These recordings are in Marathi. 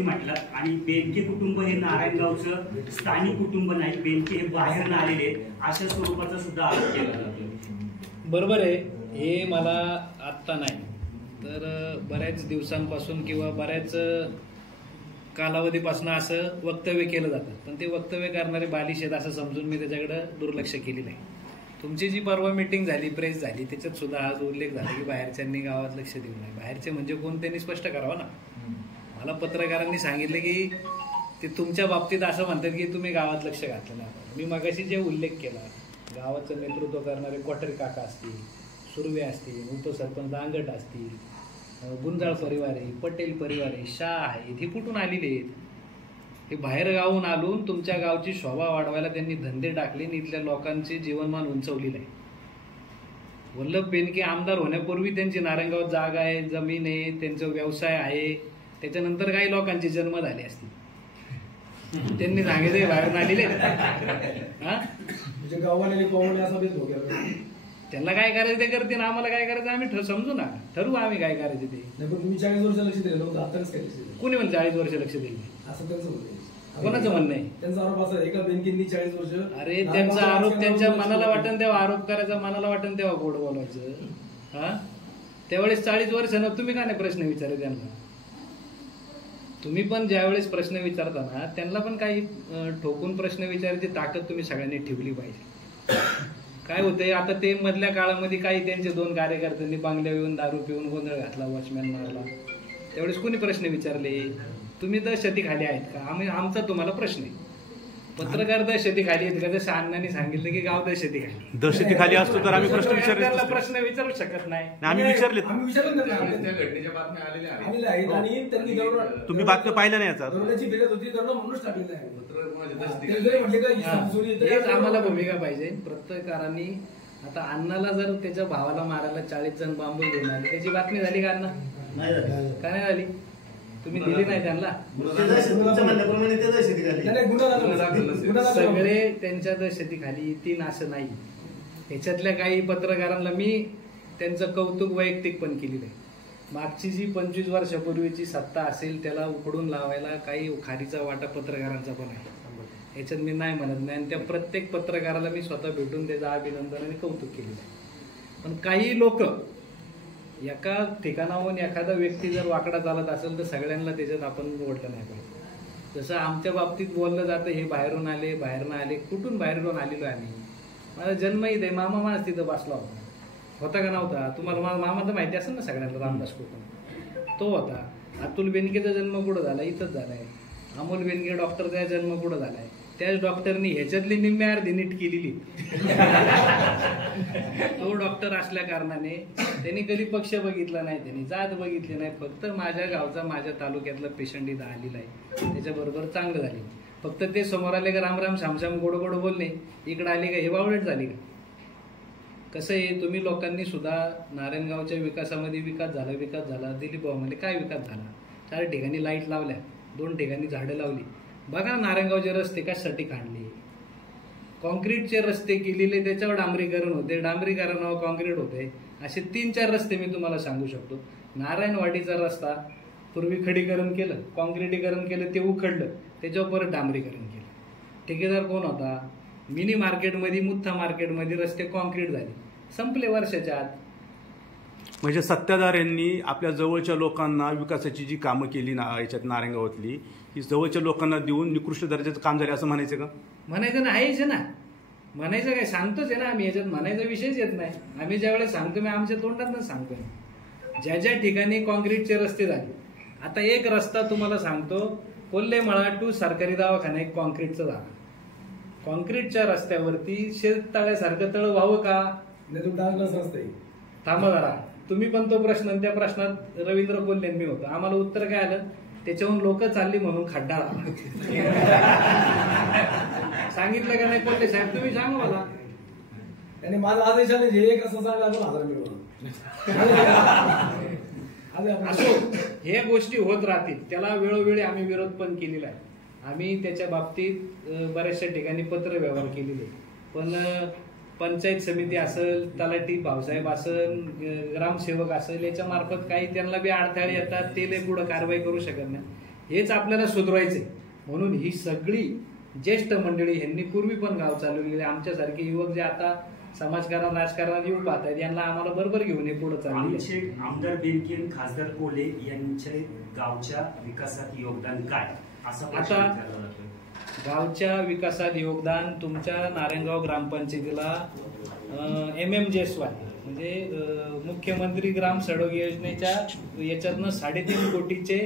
तुम्ही म्हटलं, आणि बेनके कुटुंब हे नारायणगावचं स्थानिक कुटुंब नाही, बेनके हे बाहेरनं आलेले अशा स्वरूपाचा सुद्धा आरोप केला जातो. बरोबर आहे. हे मला आत्ता नाही तर बऱ्याच दिवसांपासून किंवा बऱ्याच कालावधीपासून असं वक्तव्य केलं जातं, पण ते वक्तव्य करणारे बालिश आहेत असं समजून मी त्याच्याकडे दुर्लक्ष केली नाही. तुमची जी परवा मीटिंग झाली, प्रेस झाली, त्याच्यात सुद्धा आज उल्लेख झाला की बाहेरच्यांनी गावात लक्ष देऊ नये. बाहेरचे म्हणजे कोण त्यांनी स्पष्ट करावं ना. मला पत्रकारांनी सांगितलं की ते तुमच्या बाबतीत असं म्हणतात की तुम्ही गावात लक्ष घातलं नाही. मी मगाशी जे उल्लेख केला, गावाचं नेतृत्व करणारे कोटरे काका असतील, सुर्वे असतील, उपसरपंच दांगट असतील, गुंजाळ परिवार आहे, पटेल परिवार आहे, शाह आहेत, हे कुठून आलेले आहेत? हे बाहेर गावून आलून तुमच्या गावची शोभा वाढवायला त्यांनी धंदे टाकले आणि इथल्या लोकांचे जीवनमान उंचवलेलं आहे. वल्लभ बेनके आमदार होण्यापूर्वी त्यांची नारायणगावात जागा आहे, जमीन आहे, त्यांचा व्यवसाय आहे. त्याच्यानंतर काही लोकांचे जन्म झाले असतील, त्यांनी सांगितले बाहेरून आलेले. त्यांना काय करायचं ते करतील, आम्हाला काय करायचं आम्ही समजू ना, ठरवू आम्ही काय करायचं ते. तुम्ही 40 वर्ष लक्ष दिलं होतं, आताच काय लक्ष दिलं? कोणी म्हणजे 40 वर्ष लक्ष दिले असं त्यांचं म्हणणं. कोणाचं म्हणणं आहे? त्यांचा आरोप असा आहे का बेनकेंनी 40 वर्ष. अरे त्यांचा आरोप त्यांच्या मनाला वाटन तेव्हा आरोप करायचा, मनाला वाटन तेव्हा गोड बोलायचं. हा, त्यावेळेस 40 वर्ष ना तुम्ही का नाही प्रश्न विचारले त्यांना? तुम्ही पण ज्यावेळेस प्रश्न विचारताना त्यांना पण काही ठोकून प्रश्न विचारायची ताकद तुम्ही सगळ्यांनी ठेवली पाहिजे. काय होतंय आता, ते मधल्या काळामध्ये काही त्यांचे 2 कार्यकर्त्यांनी बांगल्या येऊन दारू पिऊन गोंधळ घातला, वॉचमॅन मारला. त्यावेळेस कोणी प्रश्न विचारले? तुम्ही दहशतीखाली आहेत का? आमचा तुम्हाला प्रश्न आहे, पत्रकार दहशतीखाली आहेत का? जसं अण्णांनी सांगितलं की गाव दहशतीखाली असतो तर आम्ही प्रश्न विचारले, प्रश्न विचारू शकत नाही. आम्ही विचारले. तुम्ही बातम्या पाहिल्या नाही याचा? हेच आम्हाला भूमिका पाहिजे पत्रकारांनी. आता अण्णाला जर त्याच्या भावाला मारायला 40 जण बांबू घेऊन आले, त्याची बातमी झाली का? अण्णा का नाही झाली? तुम्ही दिली नाही त्यांना? सगळे त्यांच्या दहशतीखाली येतील असं नाही. ह्याच्यातल्या काही पत्रकारांना मी त्यांचं कौतुक वैयक्तिक पण केलेलं आहे. मागची जी 25 वर्षापूर्वीची सत्ता असेल त्याला उकडून लावायला काही खारीचा वाटा पत्रकारांचा पण आहे, ह्याच्यात मी नाही म्हणत नाही. आणि त्या प्रत्येक पत्रकाराला मी स्वतः भेटून त्याचं अभिनंदन आणि कौतुक केलेलं आहे. पण काही लोक एका ठिकाणाहून एखादा व्यक्ती जर वाकडा चालत असेल तर सगळ्यांना त्याच्यात आपण ओढलं नाही पाहिजे. जसं आमच्या बाबतीत बोललं जातं, हे बाहेरून आले, बाहेरून आले. कुठून बाहेरून आलेलो आम्ही? माझा जन्म इथे, मामा माझ तिथं बसला होता का नव्हता? तुम्हाला माझा मामा तर माहिती असेल ना सगळ्यांना, रामदास कोकण तो होता. अतुल बेनकेचा जन्म कुठं झाला? इथंच झालाय. अमोल बेनके डॉक्टरचा जन्म कुठं झालाय? त्याच डॉक्टरनी ह्याच्यातली निम्म्या अर्धी नीट केलेली. तो डॉक्टर असल्या कारणाने त्यांनी कधी पक्ष बघितला नाही, त्यांनी जात बघितली नाही. फक्त माझ्या गावचा, माझ्या तालुक्यातला पेशंट इथं आलेला आहे, त्याच्याबरोबर चांगलं झाले. फक्त ते समोर आले का रामराम शामशाम गोड गोड बोलले, इकडे आले का हे बावळट झाले का? कसं आहे, तुम्ही लोकांनी सुद्धा नारायणगावच्या विकासामध्ये विकास झाला. दिलीप भाऊ म्हणजे काय विकास झाला? 4 ठिकाणी लाईट लावल्या, 2 ठिकाणी झाडं लावली. बघा नारायणगावचे रस्ते कशासाठी काढले? कॉन्क्रीटचे रस्ते केलेले, त्याच्यावर डांबरीकरण होते, डांबरीकरणावर कॉन्क्रीट होते. असे 3-4 रस्ते मी तुम्हाला सांगू शकतो. नारायणवाडीचा रस्ता पूर्वी खडीकरण केलं, कॉन्क्रीटीकरण केलं, ते उखडलं, त्याच्यावर परत डांबरीकरण केलं. ठेकेदार कोण होता? मिनी मार्केटमध्ये, मुठ्ठा मार्केटमध्ये रस्ते कॉन्क्रीट झाले, संपले वर्षाच्या आत. म्हणजे सत्ताधार यांनी आपल्या जवळच्या लोकांना विकासाची जी कामं केली ना याच्यात नारायणगावातली, ही जवळच्या लोकांना देऊन निकृष्ट दर्जाचं काम झाले असं म्हणायचं का? म्हणायचं ना, आहेच ना. म्हणायचं काय, सांगतोच आहे ना आम्ही. याच्यात म्हणायचा विषयच येत नाही. आम्ही ज्यावेळेस सांगतो, मी आमच्या तोंडातच सांगतो. ज्या ज्या ठिकाणी कॉन्क्रीटचे रस्ते झाले, आता एक रस्ता तुम्हाला सांगतो, कोल्हेमळा टू सरकारी दवाखाना एक कॉन्क्रीटचा झाला. कॉन्क्रीटच्या रस्त्यावरती शेततळ्यासारखं तळ व्हावं का? थांबा जरा, तुम्ही पण तो प्रश्न, त्या प्रश्नात रवींद्र कोल्हे मी होतो. आम्हाला उत्तर काय आलं? त्याच्याहून लोक चालली म्हणून खड्डा आला. सांगितलं का नाही कोल्हे साहेब? तुम्ही सांगा मला. आणि माझा आदेश आले जे एक असं सांगा 1000 मिळवून. असो, हे गोष्टी होत राहतील. त्याला वेळोवेळी आम्ही विरोध पण केलेला आहे. आम्ही त्याच्या बाबतीत बऱ्याचशा ठिकाणी पत्र व्यवहार केलेले. पण पंचायत समिती असेल, तलाठी भाऊसाहेब असेल, ग्रामसेवक असेल, याच्या मार्फत काही त्यांना बी अडथळे येतात. ते पुढे कारवाई करू शकत नाही. हेच आपल्याला सुधरवायचे. म्हणून ही सगळी ज्येष्ठ मंडळी यांनी पूर्वी पण गाव चालवलेले, आमच्यासारखे युवक जे आता समाजकारण राजकारणात येऊ पाहतात यांना आम्हाला बरोबर घेऊन हे पुढे चालले. आमचे आमदार बेनके आणि खासदार कोले यांचे गावच्या विकासात योगदान काय, असा प्रश्न आता विचारला जातोय. गावच्या विकासात योगदान तुमच्या नारायणगाव ग्रामपंचायतीला MMJSY म्हणजे मुख्यमंत्री ग्राम सडक योजनेच्या याच्यातनं 3.5 कोटीचे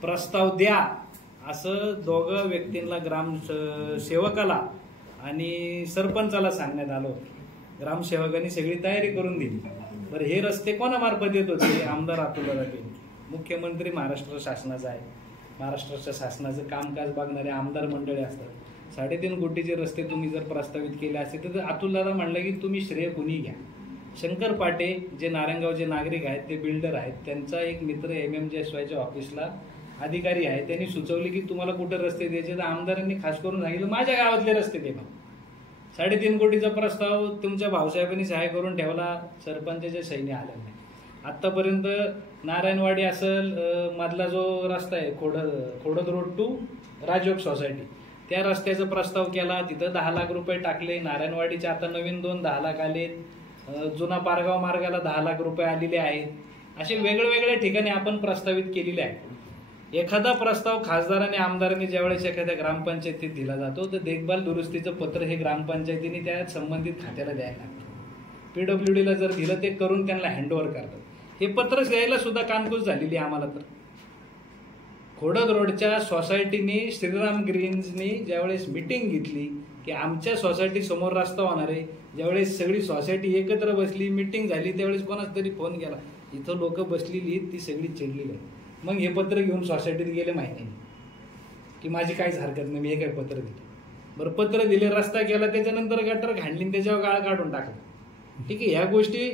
प्रस्ताव द्या असं दोघं व्यक्तींना ग्राम सेवकाला आणि सरपंचाला सांगण्यात आलं होतं. ग्रामसेवकांनी सगळी तयारी करून दिली. बरं, हे रस्ते कोणामार्फत येत होते? आमदार अतुलदादा बेनके. मुख्यमंत्री महाराष्ट्र शासनाचा आहे, महाराष्ट्राच्या शासनाचं कामकाज बघणारे आमदार मंडळी असतात. 3.5 कोटीचे रस्ते तुम्ही जर प्रस्तावित केले असते तर अतुलदादा म्हणलं की तुम्ही श्रेय कुणी घ्या. शंकर पाटे जे नारायणगावचे नागरिक आहेत, ते बिल्डर आहेत, त्यांचा एक मित्र MMJSYच्या ऑफिसला अधिकारी आहे, त्यांनी सुचवले की तुम्हाला कुठे रस्ते द्यायचे, तर आमदारांनी खास करून सांगितलं माझ्या गावातले रस्ते दे. 3.5 कोटीचा प्रस्ताव तुमच्या भाऊसाहेबांनी सहाय्य करून ठेवला, सरपंचाच्या सैन्य आलं नाही. आतापर्यंत नारायणवाडी असेल, मधला जो रस्ता आहे Khodad road to Rajyog society, त्या रस्त्याचा प्रस्ताव केला, तिथं 10 लाख रुपये टाकले. नारायणवाडीचे आता नवीन 10 लाख आले. जुना पारगाव मार्गाला 10 लाख रुपये आलेले आहेत. असे वेगवेगळ्या ठिकाणी आपण प्रस्तावित केलेले आहे. एखादा प्रस्ताव खासदारांनी आमदारांनी ज्यावेळेस एखाद्या ग्रामपंचायतीत दिला जातो तर देखभाल दुरुस्तीचं पत्र हे ग्रामपंचायतीने त्या संबंधित खात्याला द्यायला लागतं. PWDला जर दिलं ते करून त्यांना हँडओव्हर करतात. हे पत्र द्यायला सुद्धा कानकूस झालेली आम्हाला. तर खोडद रोडच्या सोसायटीनी श्रीराम ग्रीन्सनी ज्यावेळेस मिटिंग घेतली की आमच्या सोसायटी समोर रस्ता होणार आहे, ज्यावेळेस सगळी सोसायटी एकत्र बसली, मिटिंग झाली, त्यावेळेस कोणाच तरी फोन केला, इथं लोक बसलेली ती सगळी चिडलेली आहे. मग हे पत्र घेऊन सोसायटीत गेले माहिती की माझी काहीच हरकत नाही, मी हे काय पत्र दिले. बरं, पत्र दिले, रस्ता केला, त्याच्यानंतर गटर घाणली, त्याच्यावर गाळ काढून टाकलं. ठीक आहे, ह्या गोष्टी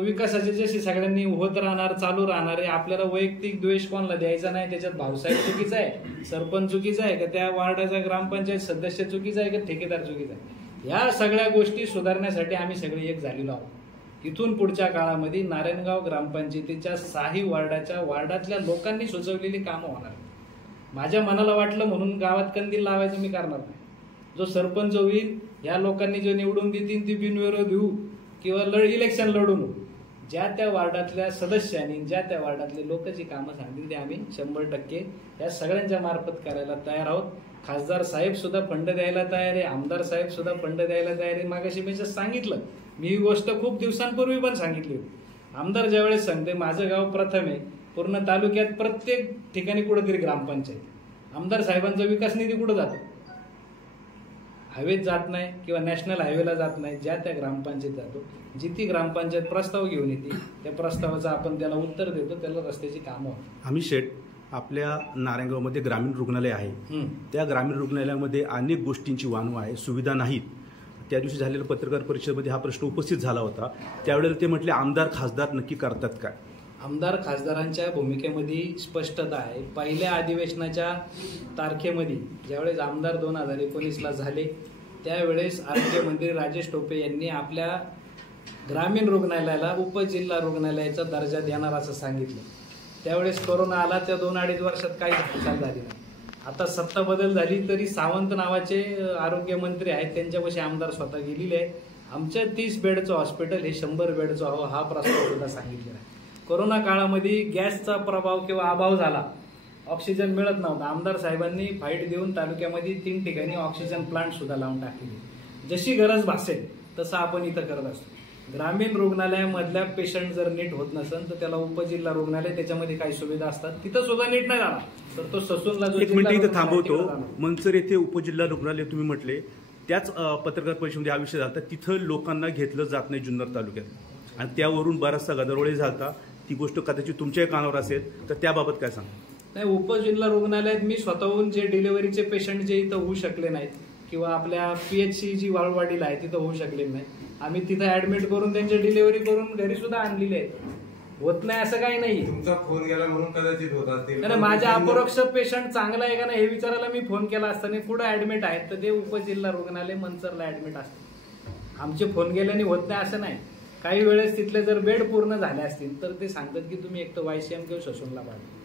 विकासाचे जशी सगळ्यांनी होत राहणार, चालू राहणार आहे. आपल्याला वैयक्तिक द्वेष कोणाला द्यायचा नाही. त्याच्यात भाऊसाहेब चुकीचा आहे, सरपंच चुकीचा आहे का, त्या वार्डाचा ग्रामपंचायत सदस्य चुकीचा आहे का, ठेकेदार चुकीचा आहे. या सगळ्या गोष्टी सुधारण्यासाठी आम्ही सगळे एक झालेलो आहोत. इथून पुढच्या काळामध्ये नारायणगाव ग्रामपंचायतीच्या 6 वार्डातल्या लोकांनी सुचवलेली कामं होणार. माझ्या मनाला वाटलं म्हणून गावात कंदील लावायचं मी करणार नाही. जो सरपंच होईल, या लोकांनी जो निवडून देतील ती बिनविरोध देऊ किंवा इलेक्शन लढून, ज्या त्या वार्डातल्या सदस्यांनी, ज्या त्या वार्डातले लोक जी कामं सांगतील ते आम्ही 100% या सगळ्यांच्या मार्फत करायला तयार आहोत. खासदार साहेब सुद्धा फंड द्यायला तयार आहे, आमदार साहेब सुद्धा फंड द्यायला तयार आहे. मागाशी मी सांगितलं, मी ही गोष्ट खूप दिवसांपूर्वी पण सांगितली होती. आमदार ज्यावेळेस सांगते माझं गाव प्रथम आहे, पूर्ण तालुक्यात प्रत्येक ठिकाणी कुठेतरी ग्रामपंचायत, आमदार साहेबांचा विकास निधी कुठं जातो? हायवेत जात नाही किंवा नॅशनल हायवेला जात नाही, ज्या त्या ग्रामपंचायत जातो. जिथे ग्रामपंचायत प्रस्ताव घेऊन येते त्या प्रस्तावाचं आपण त्याला उत्तर देतो, त्याला रस्त्याची कामं होतात. आम्ही शेठ, आपल्या नारायणगावमध्ये ग्रामीण रुग्णालय आहे, त्या ग्रामीण रुग्णालयामध्ये अनेक गोष्टींची वानवा आहे, सुविधा नाहीत. त्या दिवशी झालेल्या पत्रकार परिषदेमध्ये हा प्रश्न उपस्थित झाला होता. त्यावेळेला ते म्हटले आमदार खासदार नक्की करतात काय? आमदार खासदारांच्या भूमिकेमध्ये स्पष्टता आहे. पहिल्या अधिवेशनाच्या तारखेमध्ये ज्यावेळेस आमदार 2019ला झाले, त्यावेळेस आरोग्यमंत्री राजेश टोपे यांनी आपल्या ग्रामीण रुग्णालयाला उपजिल्हा रुग्णालयाचा दर्जा देणार असं सांगितलं. त्यावेळेस कोरोना आला, त्या 2-2.5 वर्षात काही हालचाल झाली नाही. आता सत्ता बदल झाली तरी सावंत नावाचे आरोग्यमंत्री आहेत, त्यांच्यापाशी आमदार स्वतः गेलेले आहेत. आमच्या 30 बेडचं हॉस्पिटल हे 100 बेडचं व्हावं हा प्रस्ताव सुद्धा सांगितलेला आहे. कोरोना काळामध्ये गॅसचा प्रभाव किंवा अभाव झाला, ऑक्सिजन मिळत नव्हता. आमदार साहेबांनी फाईट देऊन तालुक्यामध्ये 3 ठिकाणी ऑक्सिजन प्लांट सुद्धा लावून टाकले. जशी गरज भासेल तसं आपण इथं करत असतो. ग्रामीण रुग्णालयामधल्या पेशंट जर नीट होत नसेल तर त्याला उपजिल्हा रुग्णालय, त्याच्यामध्ये काही सुविधा असतात, तिथं सुद्धा नीट नाही झाला तर तो ससूनला एक मिनिट इथं थांबवतो. मंचर येथे उपजिल्हा रुग्णालय तुम्ही म्हटले, त्याच पत्रकार परिषदेमध्ये हा विषय झाला. तिथं लोकांना घेतलं जात नाही जुन्नर तालुक्यात, आणि त्यावरून बराचसा गदारोळ झाला. ती गोष्ट कदाचित तुमच्याही कानावर असेल, तर त्याबाबत काय सांगा? नाही, उपजिल्हा रुग्णालयात मी स्वतःहून जे डिलिव्हरीचे पेशंट जे इथं होऊ शकले नाहीत किंवा आपल्या PHC जी वाळवाडीला आहे तिथं होऊ शकले नाही, आम्ही तिथं ऍडमिट करून त्यांची डिलिव्हरी करून घरी सुद्धा आणलेली आहे. होत नाही असं काही नाही. तुमचा फोन गेला म्हणून कदाचित होत असतील. माझ्या अपरोक्ष पेशंट चांगला आहे का नाही हे विचारायला मी फोन केला असताना पुढे ऍडमिट आहेत तर ते उपजिल्हा रुग्णालय मंचरला ऍडमिट असतात. आमचे फोन गेल्याने होत नाही असं नाही. काही वेळेस तिथले जर बेड पूर्ण झाले असतील तर ते सांगतात की तुम्ही एक तर YCM किंवा ससूनला पाठवा.